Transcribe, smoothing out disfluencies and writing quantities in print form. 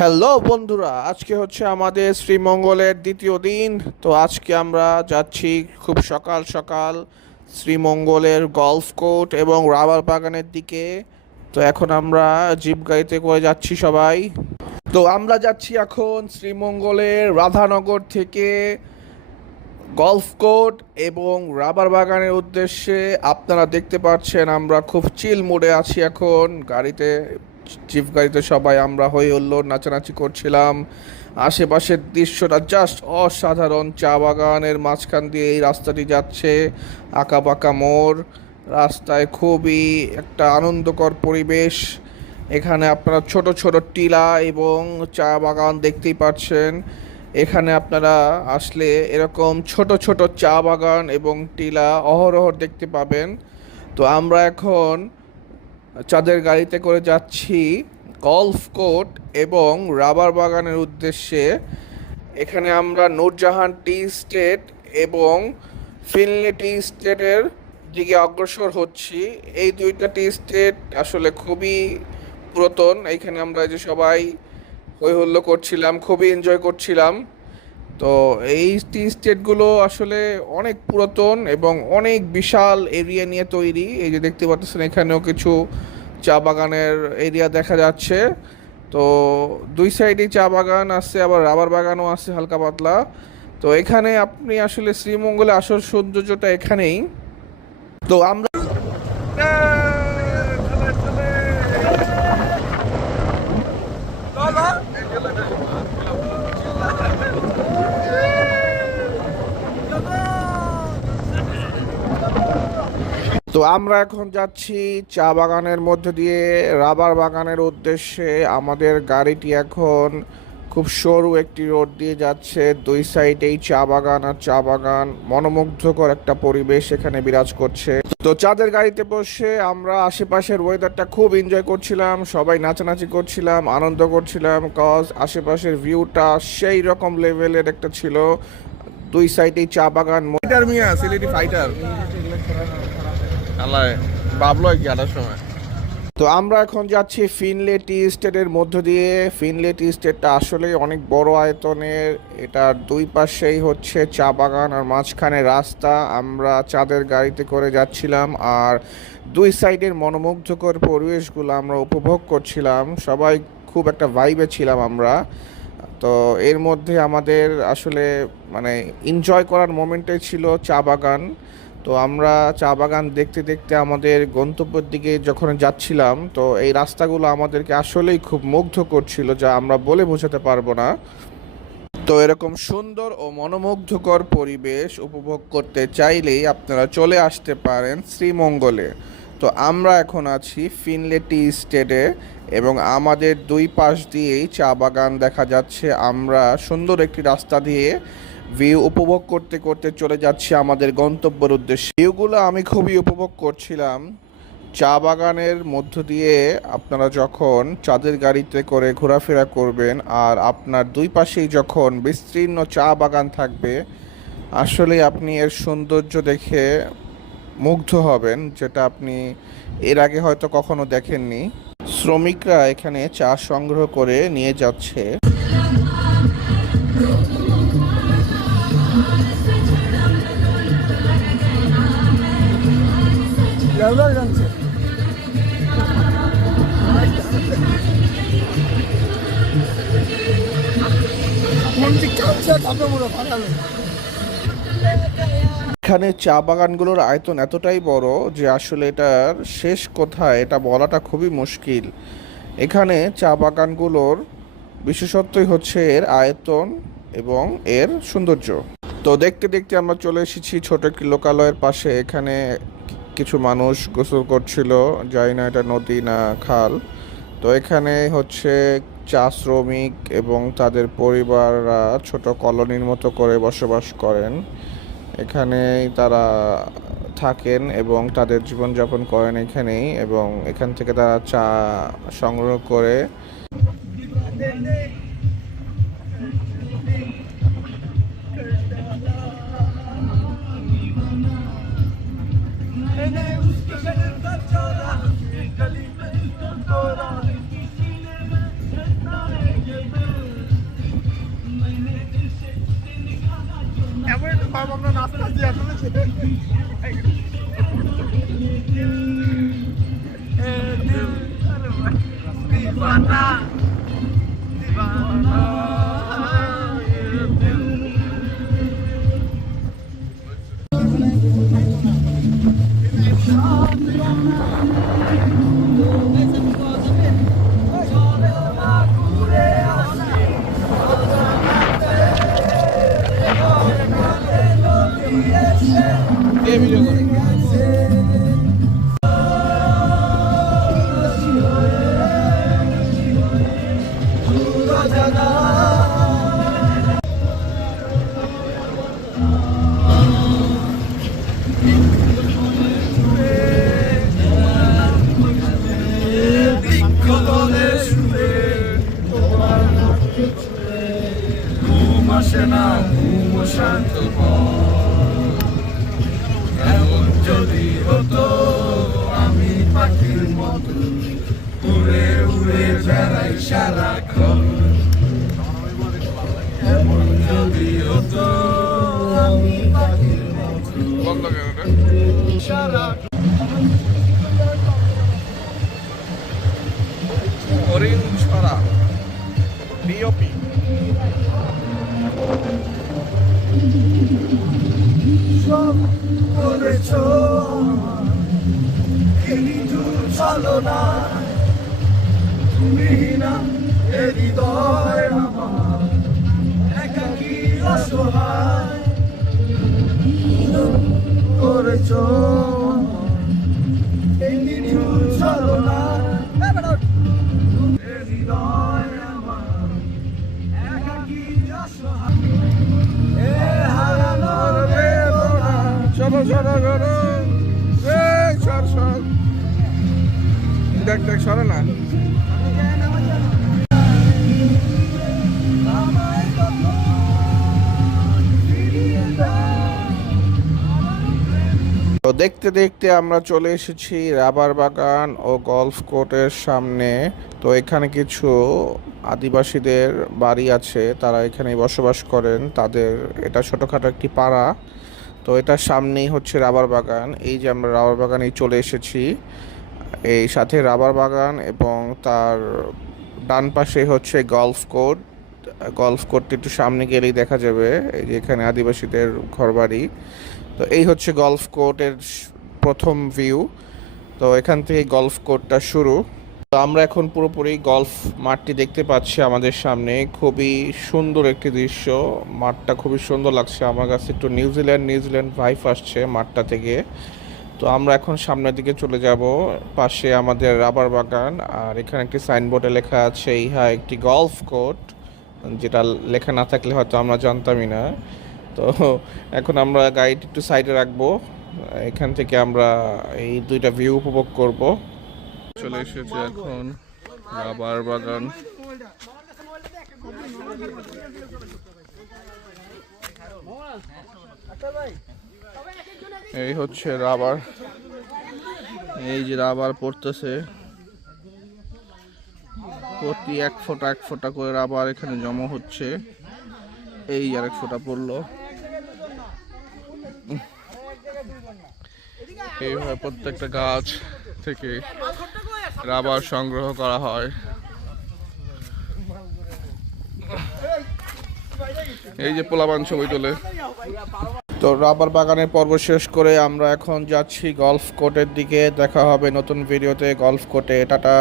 Hello বন্ধুরা, আজকে হচ্ছে আমাদের শ্রীমঙ্গলের দ্বিতীয় দিন। তো আজকে আমরা যাচ্ছি খুব সকাল সকাল শ্রীমঙ্গলের গলফ কোর্ট এবং রাবার বাগানের দিকে। তো এখন আমরা জিপ গাড়িতে করে যাচ্ছি সবাই। তো আমরা যাচ্ছি এখন শ্রীমঙ্গলের রাধানগর থেকে গলফ কোর্ট এবং রাবার বাগানের উদ্দেশ্যে। আপনারা দেখতে পাচ্ছেন আমরা খুব চিল মোডে আছি এখন গাড়িতে, জিপ গাড়িতে সবাই আমরা হই হুল্লোড় নাচানাচি করছিলাম। আশেপাশের দৃশ্যটা জাস্ট অসাধারণ। চা বাগানের মাঝখান দিয়ে এই রাস্তাটি যাচ্ছে, আঁকা বাঁকা মোড় রাস্তায়, খুবই একটা আনন্দকর পরিবেশ। এখানে আপনারা ছোট ছোট টিলা এবং চা বাগান দেখতেই পাচ্ছেন। এখানে আপনারা আসলে এরকম ছোট ছোট চা বাগান এবং টিলা অহরহ দেখতে পাবেন। তো আমরা এখন চাঁদের গাড়িতে করে যাচ্ছি গলফ কোর্ট এবং রাবার বাগানের উদ্দেশ্যে। এখানে আমরা নূরজাহান টি স্টেট এবং ফিনলে টি স্টেটের দিকে অগ্রসর হচ্ছি। এই দুইটা টি স্টেট আসলে খুবই পুরাতন। এইখানে আমরা যে সবাই হই হুল্লো করছিলাম, খুবই এনজয় করছিলাম। তো এই টি স্টেটগুলো আসলে অনেক পুরাতন এবং অনেক বিশাল এরিয়া নিয়ে তৈরি। এই যে দেখতে পাচ্ছেন এখানেও কিছু চা বাগানের এরিয়া দেখা যাচ্ছে। তো দুই সাইডেই চা বাগান আছে, আবার রাবার বাগানও আছে হালকা পাতলা। তো এখানে আপনি আসলে শ্রীমঙ্গলে আসল সৌন্দর্যটা এখানেই। তো আমরা এখন যাচ্ছি চা বাগানের মধ্যে দিয়ে রাবার বাগানের উদ্দেশ্যে। আমাদের গাড়িটি এখন খুব সরু একটি রোড দিয়ে যাচ্ছে, দুই সাইডেই চা বাগান আর চা বাগান। মনোমুগ্ধকর একটা পরিবেশ এখানে বিরাজ করছে। তো চাঁদের গাড়িতে বসে আমরা আশেপাশের ওয়েদারটা খুব এনজয় করছিলাম, সবাই নাচানাচি করছিলাম, আনন্দ করছিলাম, কজ আশেপাশের ভিউটা সেই রকম লেভেলের একটা ছিল। দুই সাইডেই চা বাগান। ফাইটার মিয়া সিলেটি ফাইটার আল্লাহ বাবলো কি আলার সময়। তো আমরা এখন যাচ্ছি ফিনলে টি স্টেটের মধ্য দিয়ে। ফিনলে টি স্টেটটা আসলে অনেক বড় আয়তনের। এটার দুই পাশেই হচ্ছে চা বাগান আর মাঝখানে রাস্তা। আমরা চাঁদের গাড়িতে করে যাচ্ছিলাম আর দুই সাইডের মনোমুগ্ধকর পরিবেশগুলো আমরা উপভোগ করছিলাম। সবাই খুব একটা ভাইবে ছিলাম আমরা। তো এর মধ্যে আমাদের আসলে মানে এনজয় করার মোমেন্টটাই ছিল চা বাগান। তো আমরা চা বাগান দেখতে দেখতে আমাদের গন্তব্যের দিকে যখন যাচ্ছিলাম, তো এই রাস্তাগুলো আমাদেরকে আসলেই খুব মুগ্ধ করছিল, যা আমরা বলে বোঝাতে পারবো না। তো এরকম সুন্দর ও মনোমুগ্ধকর পরিবেশ উপভোগ করতে চাইলেই আপনারা চলে আসতে পারেন শ্রীমঙ্গলে। তো আমরা এখন আছি ফিনলে টি স্টেটে এবং আমাদের দুই পাশ দিয়েই চা বাগান দেখা যাচ্ছে। আমরা সুন্দর একটি রাস্তা দিয়ে ভিউ উপভোগ করতে করতে চলে যাচ্ছি আমাদের গন্তব্যের উদ্দেশ্যে। ভিউগুলো আমি খুবই উপভোগ করছিলাম। চা বাগানের মধ্য দিয়ে আপনারা যখন চাঁদের গাড়িতে করে ঘোরাফেরা করবেন আর আপনার দুই পাশেই যখন বিস্তীর্ণ চা বাগান থাকবে, আসলে আপনি এর সৌন্দর্য দেখে মুগ্ধ হবেন, যেটা আপনি এর আগে হয়তো কখনো দেখেননি। শ্রমিকরা এখানে চা সংগ্রহ করে নিয়ে যাচ্ছে। এখানে চা বাগানগুলোর আয়তন এতটাই বড় যে আসলে এটার শেষ কোথায় এটা বলাটা খুবই মুশকিল। এখানে চা বাগানগুলোর বিশেষত্বই হচ্ছে এর আয়তন এবং এর সৌন্দর্য। তো দেখতে দেখতে আমরা চলে এসেছি ছোট একটি লোকালয়ের পাশে। এখানে কিছু মানুষ গোসল করছিল, জানি না এটা নদী না খাল। তো এখানে হচ্ছে চা শ্রমিক এবং তাদের পরিবাররা ছোট কলোনির মতো করে বসবাস করেন। এখানে তারা থাকেন এবং তাদের জীবনযাপন করেন এখানেই, এবং এখান থেকে তারা চা সংগ্রহ করে যদি হতো আমি পাখির মতো উড়ে উড়ে বেড়াই সারাক্ষণ, এমন যদি হতো আমি পাখির মতো অরেঞ্জ পাড়া ডিওপি। সব করেছ কিন্তু চলো না তুমি না, এ হৃদয় আমার একাকী অসহায় করেছ কিন্তু চলো না, এ হৃদয় আমার একাকী অসহায়, এ হারানোর বেদনা। চলো চলো চলো, সর সর, দেখ দেখ সরে না। তো দেখতে দেখতে আমরা চলে এসেছি রাবার বাগান ও গলফ কোর্টের সামনে। তো এখানে কিছু আদিবাসীদের বাড়ি আছে, তারা এখানে বসবাস করেন। তাদের এটা ছোটোখাটো একটি পাড়া। তো এটার সামনেই হচ্ছে রাবার বাগান। এই যে আমরা রাবার বাগানেই চলে এসেছি, এই সাথে রাবার বাগান এবং তার ডান পাশে হচ্ছে গলফ কোর্ট। গলফ কোর্টটি একটু সামনে গেলেই দেখা যাবে, এই যে এখানে আদিবাসীদের ঘরবাড়ি। তো এই হচ্ছে গলফ কোর্টের প্রথম ভিউ। তো এখান থেকে গলফ কোর্টটা শুরু। তো আমরা এখন পুরোপুরি গলফ মাঠটি দেখতে পাচ্ছি আমাদের সামনে। খুবই সুন্দর একটি দৃশ্য, মাঠটা খুবই সুন্দর লাগছে আমার কাছে। একটু নিউজিল্যান্ড ভাইব আসছে মাঠটা থেকে। তো আমরা এখন সামনের দিকে চলে যাব। পাশে আমাদের রাবার বাগান, আর এখানে একটি সাইনবোর্ডে লেখা আছে ইহা একটি গলফ কোর্ট, যেটা লেখা না থাকলে হয়তো আমরা জানতামই না। তো এখন আমরা গাড়িটি একটু সাইডে রাখবো, এখান থেকে আমরা এই দুইটা ভিউ উপভোগ করব। চলে এসেছে এখন রাবার বাগান। এই হচ্ছে রাবার, এই যে রাবার পড়তেছে, প্রতি এক ফোঁটা করে রাবার এখানে জমা হচ্ছে। এই আর এক ফোঁটা পড়লো। এইভাবে প্রত্যেকটা গাছ থেকে রাবার সংগ্রহ করা হয়। এই যে পোলাপান ছবি তোলে। তো রাবার বাগানের পর্ব শেষ করে আমরা এখন যাচ্ছি গলফ কোর্টের দিকে। দেখা হবে নতুন ভিডিওতে গলফ কোর্টে। টাটা।